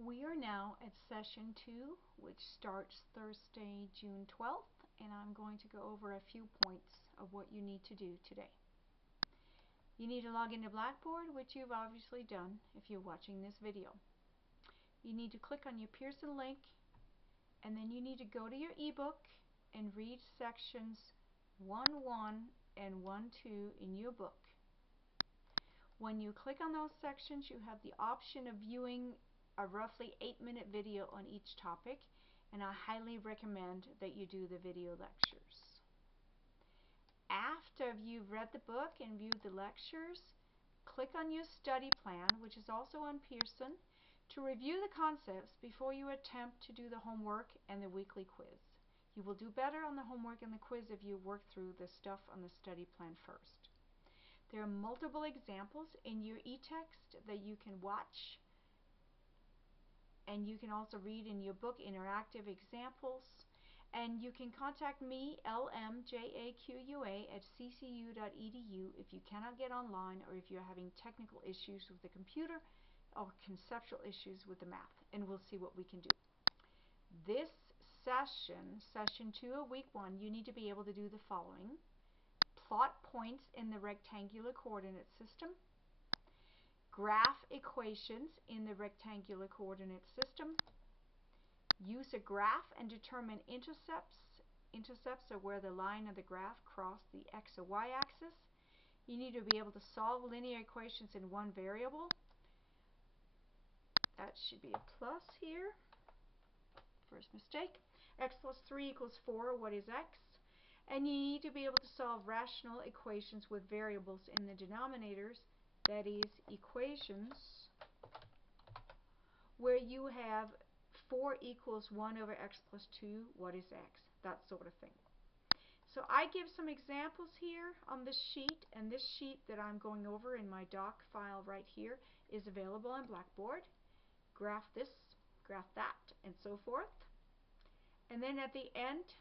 We are now at session 2, which starts Thursday, June 12th, and I'm going to go over a few points of what you need to do today. You need to log into Blackboard, which you've obviously done if you're watching this video. You need to click on your Pearson link, and then you need to go to your ebook and read sections 1.1 and 1.2 in your book. When you click on those sections, you have the option of viewing a roughly 8-minute video on each topic, and I highly recommend that you do the video lectures. After you've read the book and viewed the lectures, click on your study plan, which is also on Pearson, to review the concepts before you attempt to do the homework and the weekly quiz. You will do better on the homework and the quiz if you work through the stuff on the study plan first. There are multiple examples in your e-text that you can watch, and you can also read in your book interactive examples. And you can contact me, lmjaqua, at ccu.edu if you cannot get online or if you're having technical issues with the computer or conceptual issues with the math, and we'll see what we can do. This session 2 of week 1, you need to be able to do the following: plot points in the rectangular coordinate system, graph equations in the rectangular coordinate system, use a graph and determine intercepts. Intercepts are where the line of the graph cross the x or y axis. You need to be able to solve linear equations in one variable. That should be a plus here. First mistake. X plus 3 equals 4. What is x? And you need to be able to solve rational equations with variables in the denominators. That is, equations where you have 4 equals 1 over x plus 2, what is x? That sort of thing. So I give some examples here on this sheet, and this sheet that I'm going over in my doc file right here is available on Blackboard. Graph this, graph that, and so forth. And then at the end,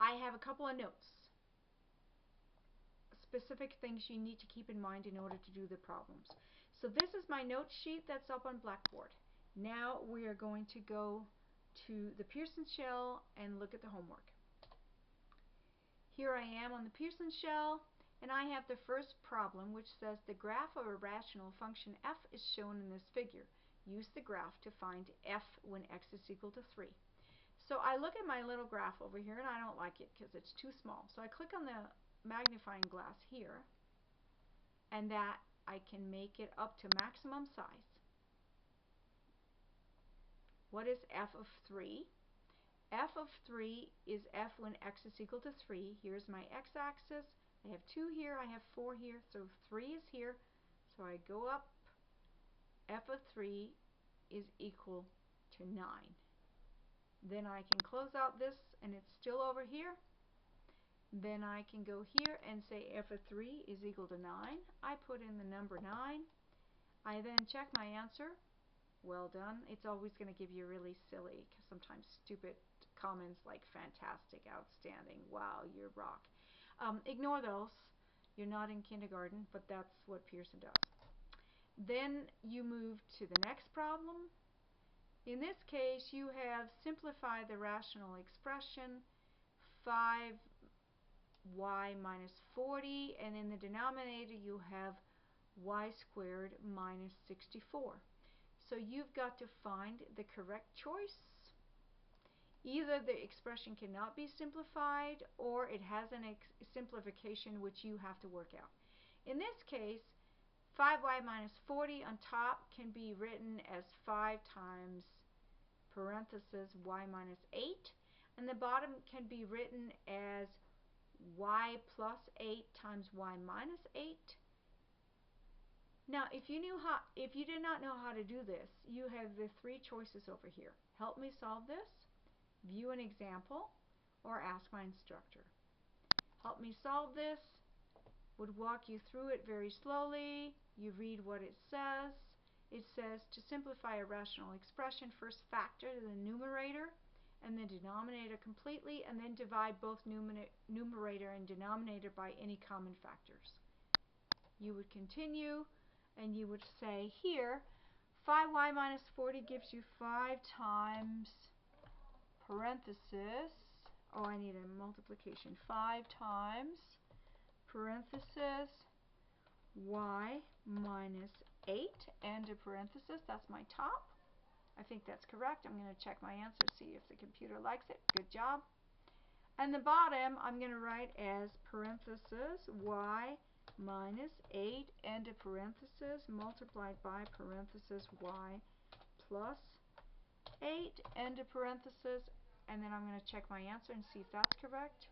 I have a couple of notes. Specific things you need to keep in mind in order to do the problems. So this is my note sheet that's up on Blackboard. Now we are going to go to the Pearson shell and look at the homework. Here I am on the Pearson shell, and I have the first problem, which says the graph of a rational function f is shown in this figure. Use the graph to find f when x is equal to 3. So I look at my little graph over here, and I don't like it because it's too small. So I click on the magnifying glass here, and that I can make it up to maximum size. What is f of 3? F of 3 is f when x is equal to 3. Here's my x-axis. I have 2 here, I have 4 here, so 3 is here. So I go up. F of 3 is equal to 9. Then I can close out this, and it's still over here. Then I can go here and say f of 3 is equal to 9. I put in the number 9. I then check my answer. Well done. It's always going to give you really silly, sometimes stupid comments like fantastic, outstanding, wow, you rock. Ignore those. You're not in kindergarten, but that's what Pearson does. Then you move to the next problem. In this case, you have simplified the rational expression 5y minus 40, and in the denominator you have y squared minus 64. So you've got to find the correct choice. Either the expression cannot be simplified, or it has a simplification which you have to work out. In this case, 5y minus 40 on top can be written as 5 times parenthesis y minus 8, and the bottom can be written as y plus 8 times y minus 8. Now, if you did not know how to do this, you have the 3 choices over here. Help me solve this, view an example, or ask my instructor. Help me solve this would walk you through it very slowly. You read what it says. It says to simplify a rational expression, first factor the numerator and the denominator completely, and then divide both numerator and denominator by any common factors. You would continue, and you would say here 5y minus 40 gives you 5 times parenthesis, oh, I need a multiplication, 5 times parenthesis y minus 8 and a parenthesis. That's my top. I think that's correct. I'm going to check my answer, see if the computer likes it. Good job. And the bottom I'm going to write as parenthesis y minus 8 and a parenthesis multiplied by parenthesis y plus 8 and a parenthesis, and then I'm going to check my answer and see if that's correct.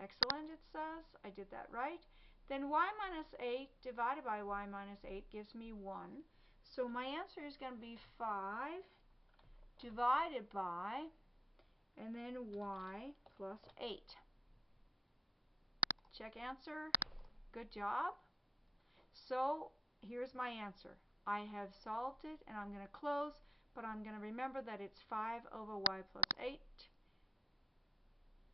Excellent, it says. I did that right. Then y minus 8 divided by y minus 8 gives me 1. So my answer is going to be 5 divided by, and then y plus 8. Check answer. Good job. So here's my answer. I have solved it, and I'm going to close, but I'm going to remember that it's 5 over y plus 8.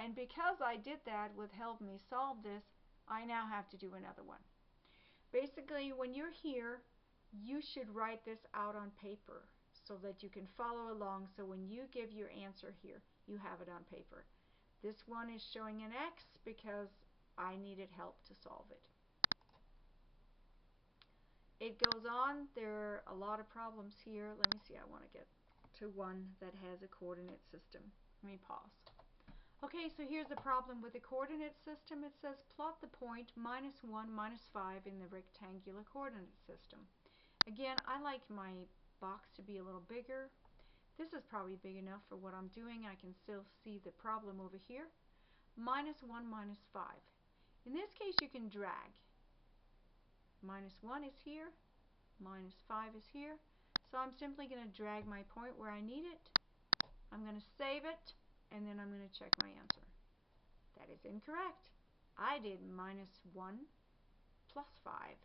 And because I did that with help me solve this, I now have to do another one. Basically, when you're here, you should write this out on paper so that you can follow along, so when you give your answer here, you have it on paper. This one is showing an X because I needed help to solve it. It goes on. There are a lot of problems here. Let me see, I want to get to one that has a coordinate system. Let me pause. Okay, so here's the problem with the coordinate system. It says plot the point -1, -5 in the rectangular coordinate system. Again, I like my box to be a little bigger. This is probably big enough for what I'm doing. I can still see the problem over here. -1, -5. In this case, you can drag. -1 is here, -5 is here. So I'm simply going to drag my point where I need it. I'm going to save it, and then I'm going to check my answer. That is incorrect. I did -1 plus 5.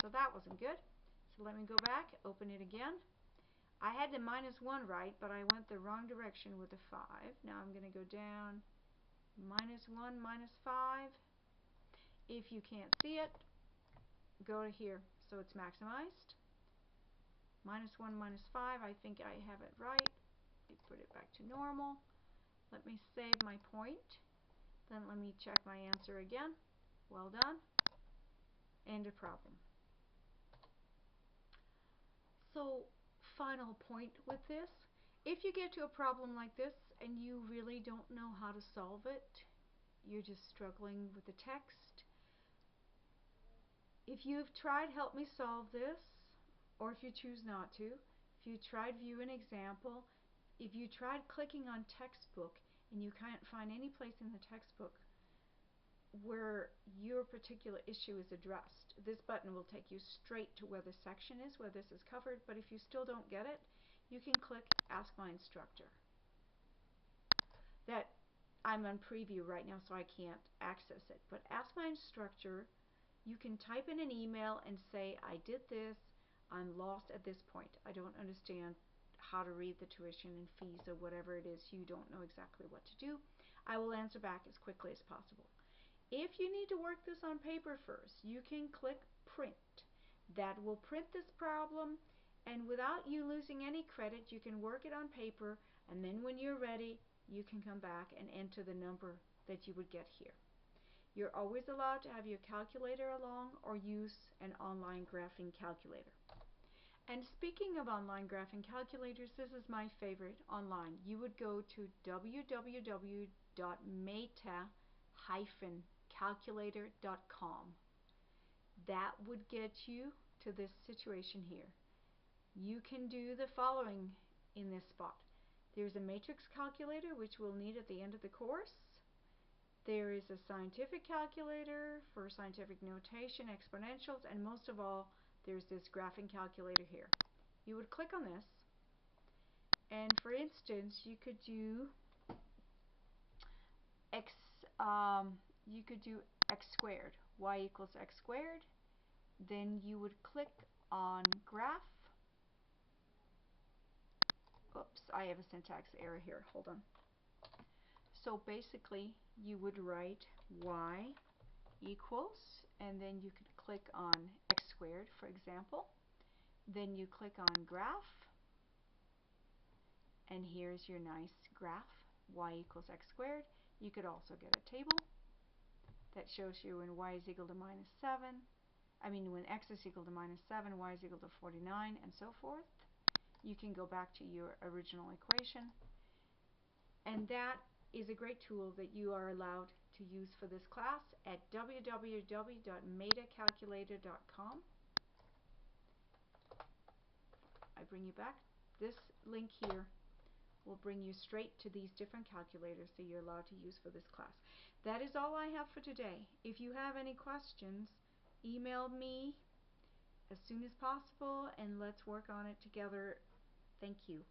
So that wasn't good. So let me go back, open it again. I had the -1 right, but I went the wrong direction with the 5. Now I'm going to go down, -1, -5. If you can't see it, go to here so it's maximized. -1, -5. I think I have it right. Put it back to normal. Let me save my point. Then let me check my answer again. Well done. End of problem. So, final point with this. If you get to a problem like this and you really don't know how to solve it, you're just struggling with the text, if you've tried Help Me Solve This, or if you choose not to, if you tried View an Example, if you tried clicking on Textbook and you can't find any place in the textbook where your particular issue is addressed, this button will take you straight to where the section is, where this is covered. But if you still don't get it, you can click Ask My Instructor. That I'm on preview right now, so I can't access it. But Ask My Instructor, you can type in an email and say, I did this, I'm lost at this point. I don't understand how to read the tuition and fees or whatever it is. You don't know exactly what to do. I will answer back as quickly as possible. If you need to work this on paper first, you can click Print. That will print this problem, and without you losing any credit, you can work it on paper, and then when you're ready, you can come back and enter the number that you would get here. You're always allowed to have your calculator along or use an online graphing calculator. And speaking of online graphing calculators, this is my favorite online. You would go to www.meta-calculator.com. That would get you to this situation here. You can do the following in this spot. There's a matrix calculator, which we'll need at the end of the course. There is a scientific calculator for scientific notation, exponentials, and most of all, there's this graphing calculator here. You would click on this, and for instance, you could do x squared, y equals x squared. Then you would click on graph. Oops, I have a syntax error here. Hold on. So basically, you would write y equals, and then you could click on x squared, for example. Then you click on Graph, and here's your nice graph, y equals x squared. You could also get a table that shows you when y is equal to minus 7, when x is equal to minus 7, y is equal to 49, and so forth. You can go back to your original equation, and that is a great tool that you are allowed to use for this class at www.metacalculator.com. I bring you back. This link here will bring you straight to these different calculators that you're allowed to use for this class. That is all I have for today. If you have any questions, email me as soon as possible and let's work on it together. Thank you.